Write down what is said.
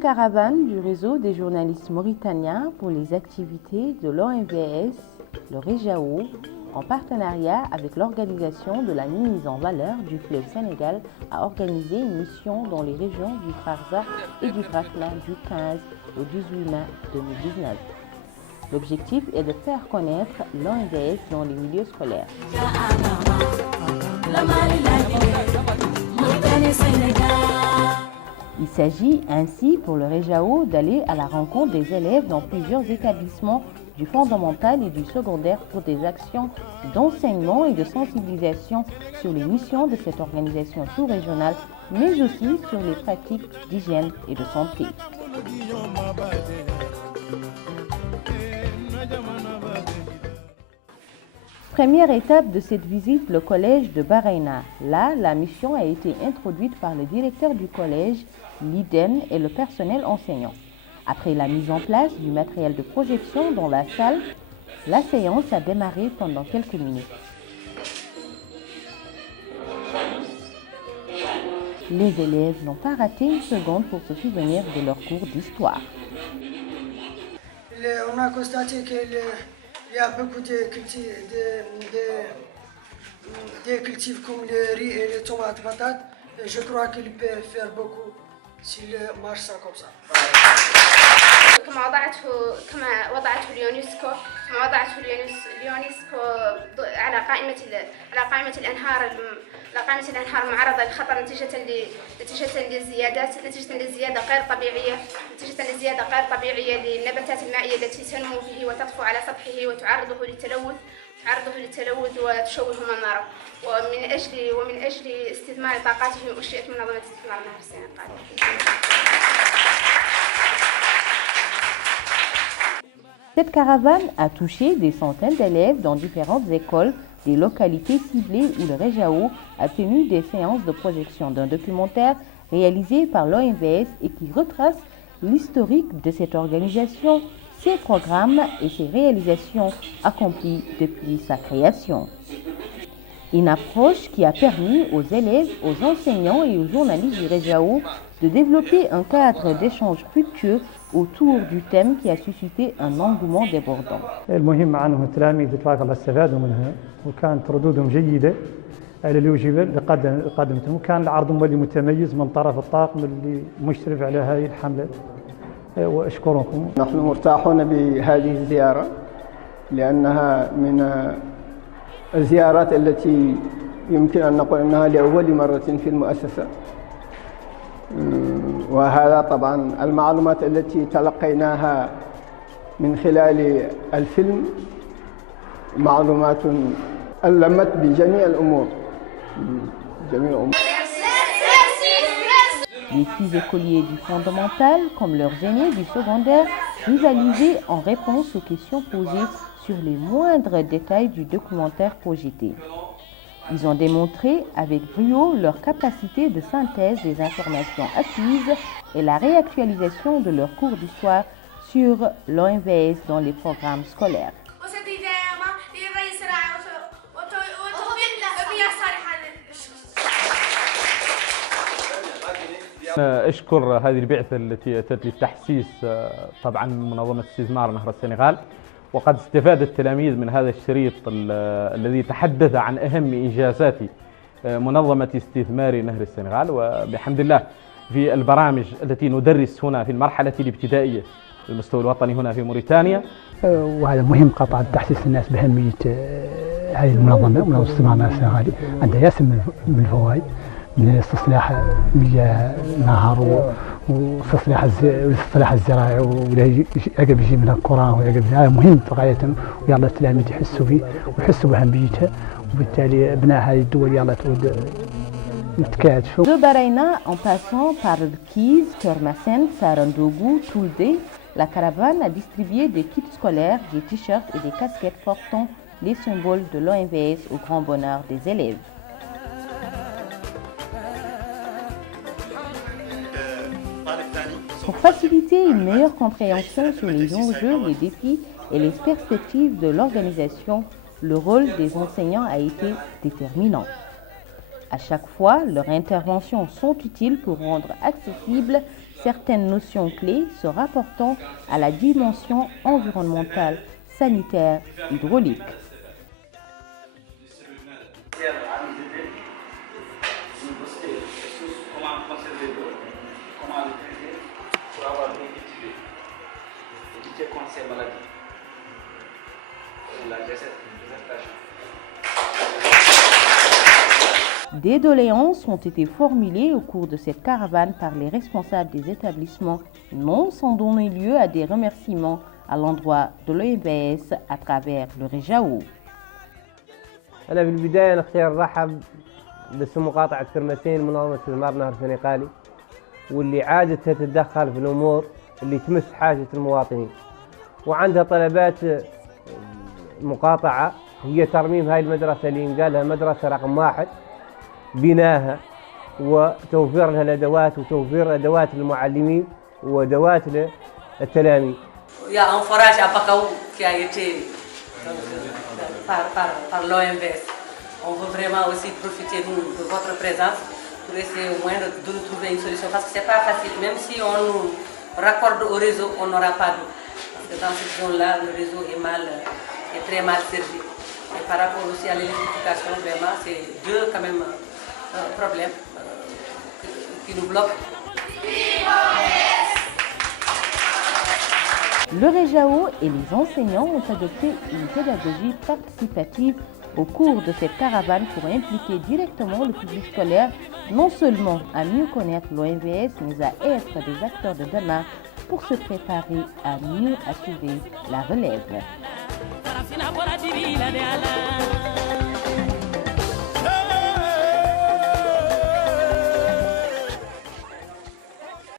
une caravane du réseau des journalistes mauritaniens pour les activités de l'OMVS, le REJAO, en partenariat avec l'organisation de la mise en valeur du fleuve Sénégal, a organisé une mission dans les régions du Farza et du Brafla du 15 au 18 mai 2019. L'objectif est de faire connaître l'OMVS dans les milieux scolaires. Il s'agit ainsi pour le REJAO d'aller à la rencontre des élèves dans plusieurs établissements du fondamental et du secondaire pour des actions d'enseignement et de sensibilisation sur les missions de cette organisation sous-régionale, mais aussi sur les pratiques d'hygiène et de santé. Première étape de cette visite, le collège de Baraina. Là, la mission a été introduite par le directeur du collège, l'IDEN et le personnel enseignant. Après la mise en place du matériel de projection dans la salle, la séance a démarré pendant quelques minutes. Les élèves n'ont pas raté une seconde pour se souvenir de leur cours d'histoire. On a constaté qu'il y a beaucoup de cultifs comme le riz et les tomates patates. Et je crois qu'il peut faire beaucoup s'il marche ça comme ça. كما وضعته اليونسكو على قائمة الأنهار معرضة للخطر نتيجة لزيادة غير طبيعية للنباتات المائية التي تنمو فيه وتطفو على سطحه وتعرضه للتلوث وتشوه منظره. ومن أجل استثمار طاقاته أنشئت منظمة استثمار نهر السنغال. Cette caravane a touché des centaines d'élèves dans différentes écoles des localités ciblées où le REJAO a tenu des séances de projection d'un documentaire réalisé par l'OMVS et qui retrace l'historique de cette organisation, ses programmes et ses réalisations accomplies depuis sa création. Une approche qui a permis aux élèves, aux enseignants et aux journalistes du REJAO de développer un cadre d'échange fructueux autour du thème qui a suscité un engouement débordant. المهم عنهم التلاميذ تبارك الله استفادوا منها وكانت ردودهم جيدة على اللي وجب لقدمتهم، وكان العرض مولي متميز من طرف الطاقم اللي مشرف على هذه الحملة وأشكركم. نحن مرتاحون بهذه الزيارة لأنها من الزيارات التي يمكن أن نقول أنها لأول مرة في المؤسسة، وهذا طبعا المعلومات التي تلقيناها من خلال الفيلم معلومات ألمت بجميع الأمور. Les 6 écoliers du fondamental, comme leurs aînés du secondaire, rivalisaient en réponse aux questions posées sur les moindres détails du documentaire projeté. Ils ont démontré avec brio leur capacité de synthèse des informations acquises et la réactualisation de leurs cours d'histoire sur l'OMVS dans les programmes scolaires. أشكر هذه البعثة التي أتت للتحسيس طبعا منظمة استثمار نهر السنغال، وقد استفاد التلاميذ من هذا الشريط الذي تحدث عن أهم إنجازات منظمة استثمار نهر السنغال، وبحمد الله في البرامج التي ندرس هنا في المرحلة الابتدائية في المستوى الوطني هنا في موريتانيا. وهذا مهم قطعا تحسيس الناس بأهمية هذه منظمة استثمار نهر السنغالي، عندها ياسر من الفوائد، من استصلاح مياه النهر واستصلاح الزراعي، ويقرب يجي منها القرى، هذا مهم غاية، ويلا التلاميذ يحسوا فيه ويحسوا بأهميتها، وبالتالي أبناء هذه الدول يلا تعود نتكاتفوا. De Baraina en passant par Kiz, Kermassen, Sarandougou, Toulde, la caravane a distribué des kits scolaires, des t-shirts et des casquettes portant les symboles de l'OMVS au grand bonheur des élèves. Pour faciliter une meilleure compréhension sur les enjeux, les défis et les perspectives de l'organisation, le rôle des enseignants a été déterminant. À chaque fois, leurs interventions sont utiles pour rendre accessibles certaines notions clés se rapportant à la dimension environnementale, sanitaire, hydraulique. Des doléances ont été formulées au cours de cette caravane par les responsables des établissements, non sans donner lieu à des remerciements à l'endroit de l'OMVS à travers le REJAO. أنا في البداية نختار نرحب باسم مقاطعة كرمسين منظمة استثمار نهر السنغالي واللي عادت تتدخل في الأمور اللي تمس حاجة المواطنين وعندها طلبات مقاطعة هي ترميم هاي المدرسة اللي ينقال لها مدرسة رقم 1 بناها وتوفير لها الأدوات وتوفير أدوات المعلمين وأدوات للتلاميذ. Il y a un forage à Bakaou qui a été par l'OMVS. On veut vraiment aussi profiter de votre présence pour essayer au moins de nous trouver une solution parce que ce n'est pas facile. Même si on nous raccorde au réseau, on n'aura pas d'eau. Parce que dans cette zone-là, le réseau est très mal servi. Et par rapport aussi à l'électrification, vraiment, c'est deux quand même problèmes qui nous bloquent. Le REJAO et les enseignants ont adopté une pédagogie participative au cours de cette caravane pour impliquer directement le public scolaire, non seulement à mieux connaître l'OMVS, mais à être des acteurs de demain pour se préparer à mieux assurer la relève.